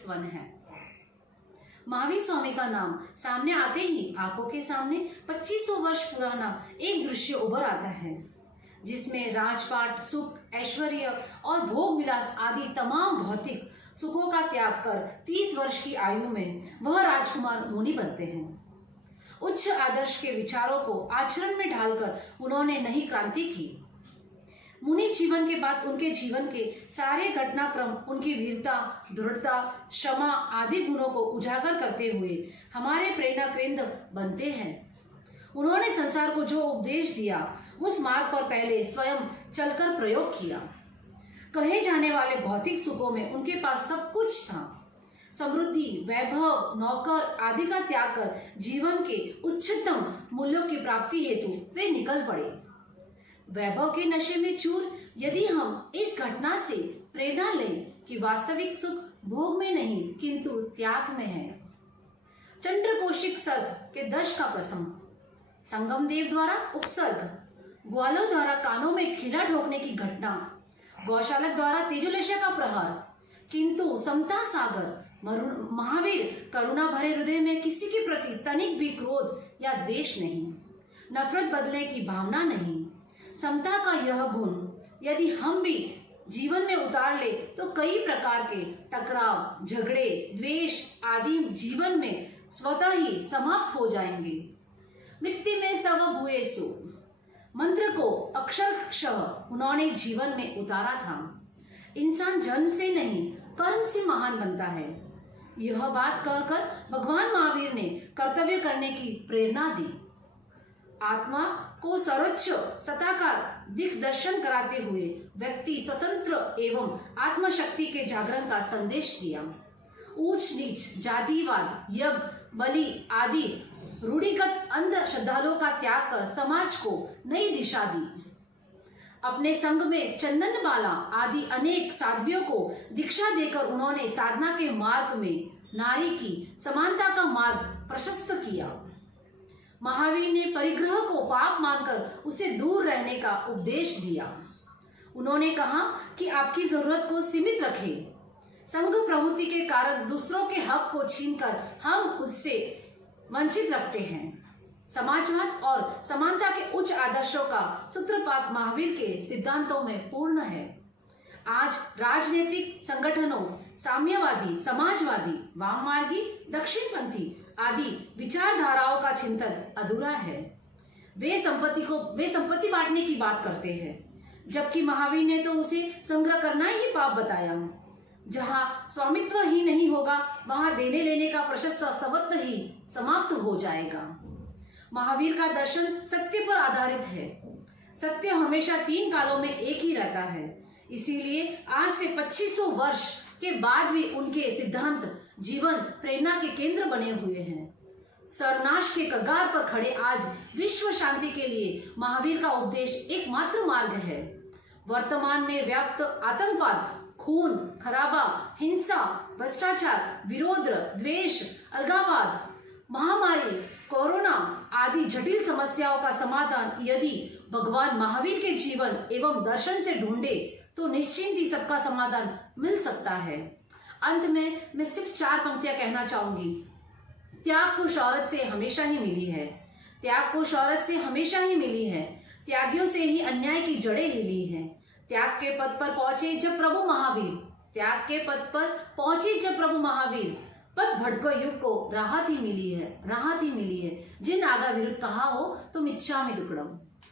स्वर्ण है। महावीर स्वामी का नाम सामने आते ही आंखों के सामने 2500 वर्ष पुराना एक दृश्य उभर आता है, जिसमें राजपाट, सुख, ऐश्वर्य और भोग विलास आदि तमाम भौतिक सुखों का त्याग कर 30 वर्ष की आयु में वह राजकुमार मुनि बनते हैं। उच्च आदर्श के विचारों को आचरण में ढालकर उन्होंने नई क्रांति की। मुनि जीवन के बाद उनके जीवन के सारे घटनाक्रम उनकी वीरता, दृढ़ता, क्षमा आदि गुणों को उजागर करते हुए हमारे प्रेरणा केंद्र बनते हैं। उन्होंने संसार को जो उपदेश दिया उस मार्ग पर पहले स्वयं चलकर प्रयोग किया। कहे जाने वाले भौतिक सुखों में उनके पास सब कुछ था। समृद्धि, वैभव, नौकर आदि का त्याग कर जीवन के उच्चतम मूल्यों की प्राप्ति हेतु वे निकल पड़े। वैभव के नशे में चूर यदि हम इस घटना से प्रेरणा लें कि वास्तविक सुख भोग में नहीं किंतु त्याग में है। चंद्रकोशिक सर्ग के दश का प्रसंग, संगम देव द्वारा उपसर्ग, ग्वालों द्वारा कानों में खिला ठोकने की घटना, गौशालक द्वारा तेजुलेशा का प्रहार, किंतु समता सागर महावीर करुणा भरे हृदय में किसी के प्रति तनिक भी क्रोध या द्वेष नहीं, नफरत बदलने की भावना नहीं। समता का यह गुण यदि हम भी जीवन में उतार ले तो कई प्रकार के टकराव, झगड़े, द्वेष आदि जीवन में स्वतः ही समाप्त हो जाएंगे। मिट्टी में सव भूयेसु मंत्र को अक्षरशः उन्होंने जीवन में उतारा था। इंसान जन्म से नहीं कर्म से महान बनता है। यह बात कहकर भगवान महावीर ने कर्तव्य करने की प्रेरणा दी। आत्मा को सर्वोच्च सत्ता का दिग्दर्शन कराते हुए व्यक्ति स्वतंत्र एवं आत्मशक्ति के जागरण का संदेश दिया। ऊंच नीच, जातिवाद, यज्ञ, बलि आदि रूढ़िगत अंधश्रद्धालुओं का त्याग कर समाज को नई दिशा दी। अपने संग में चंदन बाला आदि अनेक साध्वियों को दीक्षा देकर उन्होंने साधना के मार्ग में नारी की समानता का मार्ग प्रशस्त किया। महावीर ने परिग्रह को पाप मानकर उसे दूर रहने का उपदेश दिया। उन्होंने कहा कि आपकी जरूरत को सीमित रखें। संघ प्रवृत्ति के कारण दूसरों के हक को छीनकर हम उससे वंचित रखते हैं। समाजवाद और समानता के उच्च आदर्शों का सूत्रपात महावीर के सिद्धांतों में पूर्ण है। आज राजनीतिक संगठनों, साम्यवादी, समाजवादी, वाममार्गी, दक्षिणपंथी आदि विचारधाराओं का चिंतन अधूरा है। वे संपत्ति बांटने की बात करते हैं, जबकि महावीर ने तो उसे संग्रह करना ही पाप बताया। जहाँ स्वामित्व ही नहीं होगा वहां देने लेने का प्रशस्त स्वत्व ही समाप्त हो जाएगा। महावीर का दर्शन सत्य पर आधारित है। सत्य हमेशा 3 कालों में एक ही रहता है। इसीलिए आज से 2500 वर्ष के बाद भी उनके सिद्धांत जीवन प्रेरणा के केंद्र बने हुए हैं। सर्वनाश के कगार पर खड़े आज विश्व शांति के लिए महावीर का उपदेश एकमात्र मार्ग है। वर्तमान में व्याप्त आतंकवाद, खून खराबा, हिंसा, भ्रष्टाचार, विरोध, द्वेष, अलगाववाद, महामारी, कोरोना आदि जटिल समस्याओं का समाधान यदि भगवान महावीर के जीवन एवं दर्शन से ढूंढे तो निश्चिंत ही सबका समाधान मिल सकता है। अंत में मैं सिर्फ 4 पंक्तियां कहना चाहूंगी। त्याग को शौहरत से हमेशा ही मिली है। त्याग को शौहरत से हमेशा ही मिली है। त्यागियों से ही अन्याय की जड़ें हिली हैं। त्याग के पद पर पहुंचे जब प्रभु महावीर, त्याग के पद पर पहुंचे जब प्रभु महावीर, पथ भटको युग को राहत ही मिली है। जिन आगा विरुद्ध कहा हो तुम इच्छा में दुकड़म।